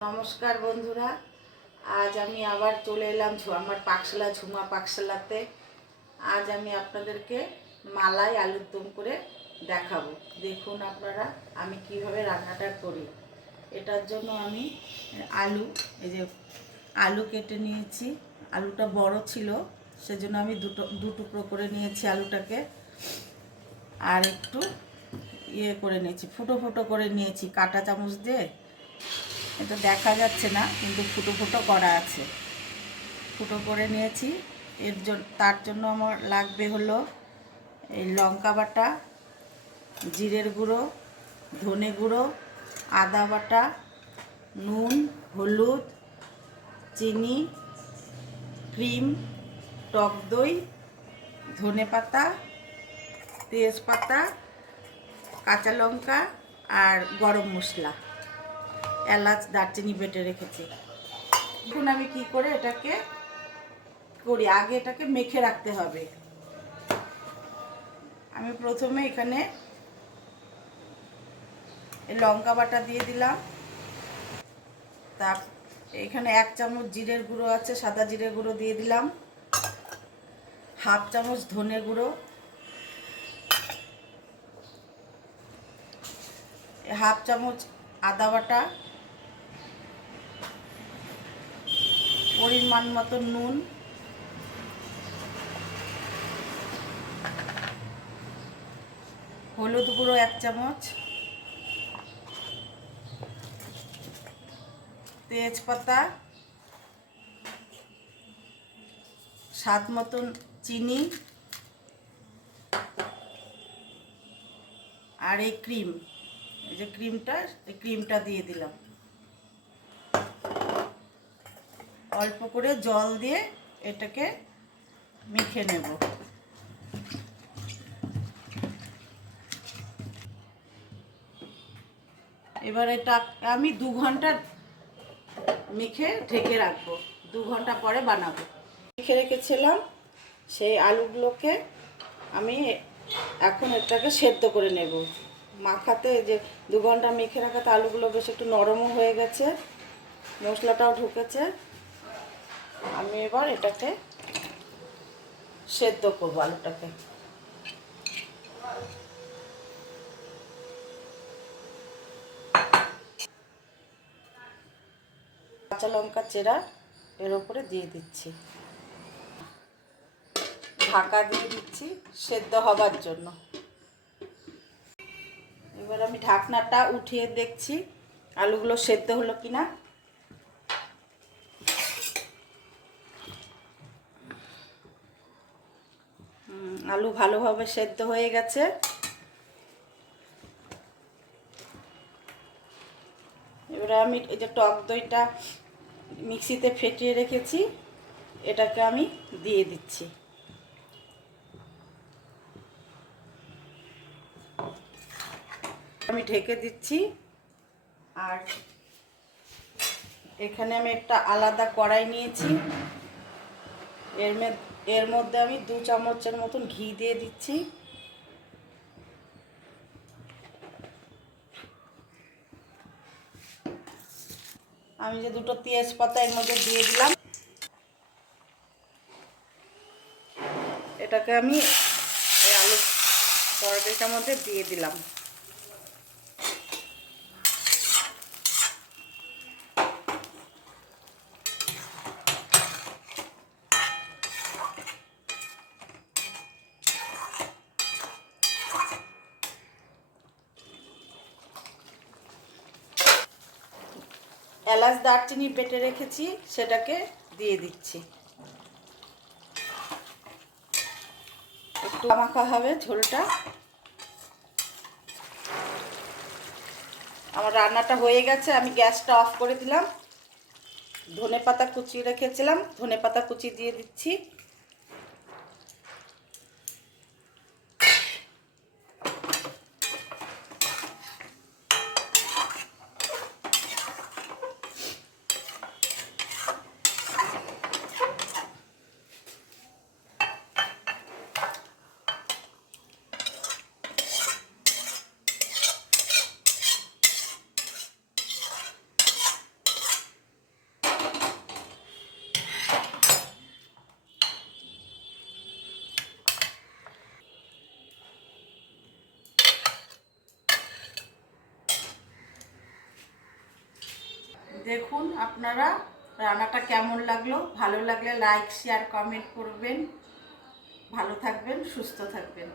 নমস্কার বন্ধুরা, আজ আমি আবার চলে এলাম আমার পাকশালা ঝুমা পাকশালাতে। আজ আমি আপনাদেরকে মালাই আলুর দম করে দেখাবো। দেখুন আপনারা আমি কিভাবে রান্নাটা করি। এটার জন্য আমি এই যে আলু কেটে নিয়েছি। আলুটা বড় ছিল, সেজন্য আমি দু টুকরো করে নিয়েছি আলুটাকে। আর একটু করে নিয়েছি, ফুটো ফুটো করে নিয়েছি কাঁটা চামচ দিয়ে। এটা দেখা যাচ্ছে না, কিন্তু ফুটো ফুটো করা আছে। ফুটো করে নিয়েছি। তার জন্য আমার লাগবে হলো এই লঙ্কা বাটা, জিরের গুঁড়ো, ধনে গুঁড়ো, আদা বাটা, নুন, হলুদ, চিনি, ক্রিম, টক দই, ধনে পাতা, তেজপাতা, কাঁচা লঙ্কা আর গরম মশলা, এলাচ, দারচিনি বেটে রেখেছি। এখন আমি কি করে এটাকে করি, আগে এটাকে মেখে রাখতে হবে। আমি প্রথমে এখানে লঙ্কা বাটা দিয়ে দিলাম। এখানে 1 চামচ জিরের গুঁড়ো আছে, সাদা জিরের গুঁড়ো দিয়ে দিলাম। হাফ চামচ ধনে গুঁড়ো, হাফ চামচ আদা বাটা, পরিমাণ মতো নুন, হলুদ গুঁড়ো 1 চামচ, তেজপাতা, স্বাদ মতন চিনি, আর এই যে ক্রিমটা দিয়ে দিলাম। অল্প করে জল দিয়ে এটাকে মেখে নেব। এবার এটা আমি 2 ঘন্টা মেখে ঢেকে রাখবো। 2 ঘন্টা পরে বানাবো। মেখে রেখেছিলাম সেই আলুগুলোকে আমি এখন এটাকে সেদ্ধ করে নেব। মাখাতে যে 2 ঘন্টা মেখে রাখাতে আলুগুলো বেশ একটু নরমও হয়ে গেছে, মশলাটাও ঢুকেছে। আমি এবার এটাকে সেদ্ধ করবো আলুটাকে। কাঁচা লঙ্কা চেরা এর উপরে দিয়ে দিচ্ছি, ঢাকা দিয়ে দিচ্ছি সেদ্ধ হবার জন্য। এবার আমি ঢাকনাটা উঠিয়ে দেখছি আলুগুলো সেদ্ধ হলো কিনা। আলু ভালোভাবে সেদ্ধ হয়ে গেছে। এবারে আমি এই যে টক দইটা মিক্সিতে ফেটিয়ে রেখেছি, এটাকে আমি দিয়ে দিচ্ছি। আমি ঢেকে দিচ্ছি। আর এখানে আমি একটা আলাদা কড়াই নিয়েছি, এর মধ্যে আমি 2 চামচের মতন ঘি দিয়ে দিচ্ছি। আমি যে 2টো তেজপাতা এর মধ্যে দিয়ে দিলাম, এটাকে আমি এই আলু তরকারিটার মধ্যে দিয়ে দিলাম। এলাচ, দারচিনি বেটে রেখেছি, সেটাকে দিয়ে দিচ্ছি। একটু মাখা হবে ঝোলটা। আমার রান্নাটা হয়ে গেছে, আমি গ্যাসটা অফ করে দিলাম। ধনেপাতা কুচি রেখেছিলাম, ধনেপাতা কুচি দিয়ে দিচ্ছি। দেখুন আপনারা রান্নাটা কেমন লাগলো। ভালো লাগলে লাইক শেয়ার কমেন্ট করবেন। ভালো থাকবেন, সুস্থ থাকবেন।